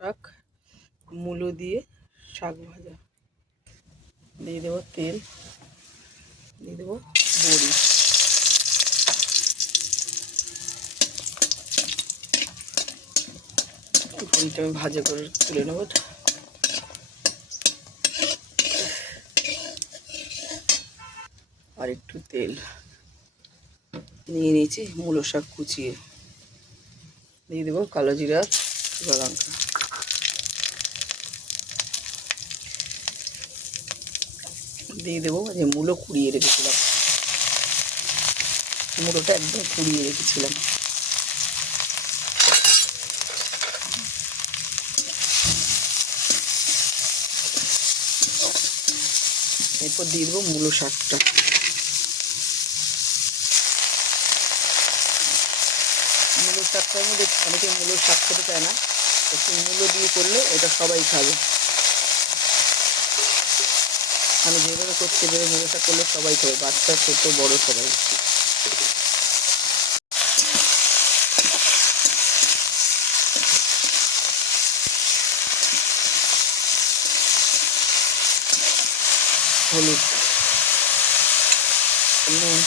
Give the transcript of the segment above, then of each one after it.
শাক মূলো দিয়ে শাক ভাজা। দিয়ে দেবো তেল, দিয়ে দেবো বড়ি। বড়িটা আমি ভাজা করে তুলে নেব। আর একটু তেল নিয়ে নিয়েছি, মূলো শাক কুচিয়ে দিয়ে দেবো কালো জিরা, শুকনো লঙ্কা। দিয়ে দেবো যে মূলো কুড়িয়ে রেখেছিলাম, মূলোটা একদম কুড়িয়ে রেখেছিলাম। এরপর দিয়ে দেবো মূলো শাকটা। মূলো শাকটার মধ্যে অনেকে মূলো শাক খেতে চায় না, একটু মূলো দিয়ে করলে এটা সবাই খাবে। আমি যেভাবে করছি এভাবে মূলো শাক করলে সবাই খাবে, বাচ্চা ছোট বড় সবাই। হলুদ, নুন,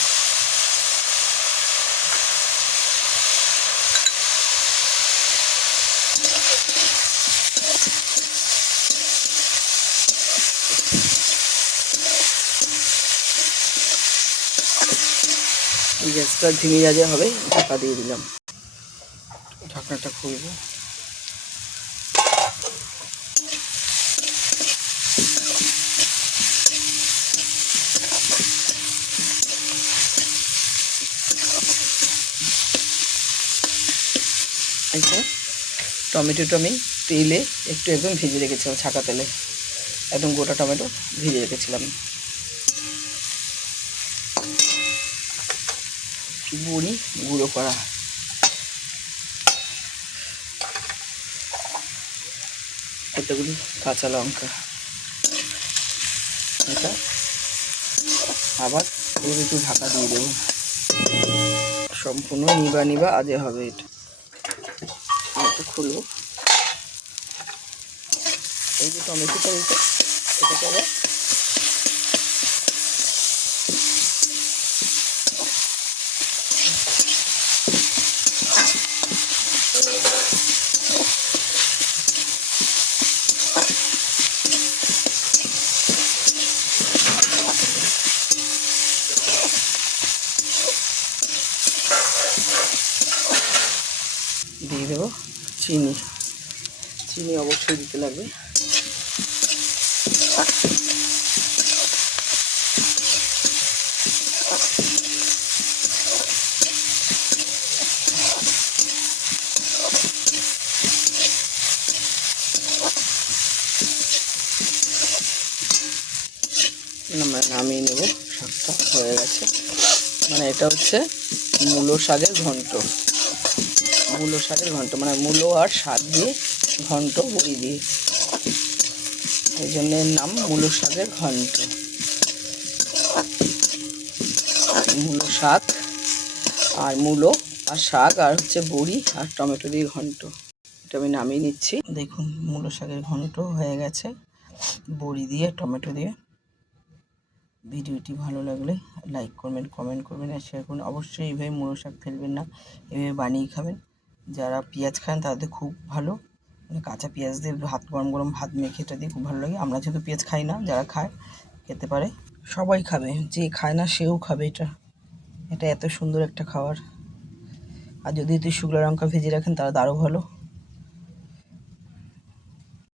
গ্যাসটা ধিমে যা হবে ঢাকা দিয়ে দিলাম। ঢাকনাটা খুলবো। এটা টমেটোটা আমি তেলে একটু একদম ভেজে রেখেছিলাম, ছাকা তেলে একদম গোটা টমেটো ভেজে রেখেছিলাম। বড়ি গুঁড়ো করা, এতগুলি কাঁচা লঙ্কা, এটা আবার একটু ঢাকা দিয়ে দেবো। সম্পূর্ণ নিবা নিবা আজে হবে এটা। একটু খুলবো। এই যে টমেটোটা এটাকে আবার দিয়ে দেবো চিনি। চিনি অবশ্যই দিতে লাগবে। নামিয়ে নেব। শাকটা হয়ে গেছে, মানে এটা হচ্ছে মূলো শাকের ঘন্ট। মূলো শাকের ঘন্ট মানে মূলো আর শাক দিয়ে ঘন্ট, বড়ি দিয়ে, এই জন্য এর নাম মূলো শাকের ঘন্ট। মূলো শাক আর মূলো আর শাক আর হচ্ছে বড়ি আর টমেটো দিয়ে ঘন্ট। এটা আমি নামিয়ে নিচ্ছি। দেখুন মূলো শাকের ঘন্ট হয়ে গেছে বড়ি দিয়ে টমেটো দিয়ে। ভিডিওটি ভালো লাগলে লাইক করবেন, কমেন্ট করবেন আর শেয়ার করবেন। অবশ্যই এইভাবে মূলো শাক ফেলবেন না, এভাবে বানিয়ে খাবেন। যারা পেঁয়াজ খান তাদের খুব ভালো, মানে কাঁচা পেঁয়াজ দিয়ে ভাত, গরম গরম ভাত মেখে এটা দিয়ে খুব ভালো লাগে। আমরা যেহেতু পেঁয়াজ খাই না, যারা খায় খেতে পারে, সবাই খাবে, যে খায় না সেও খাবে। এটা এত সুন্দর একটা খাবার। আর যদি শুকনো লঙ্কা ভেজে রাখেন তাহলে আরও ভালো।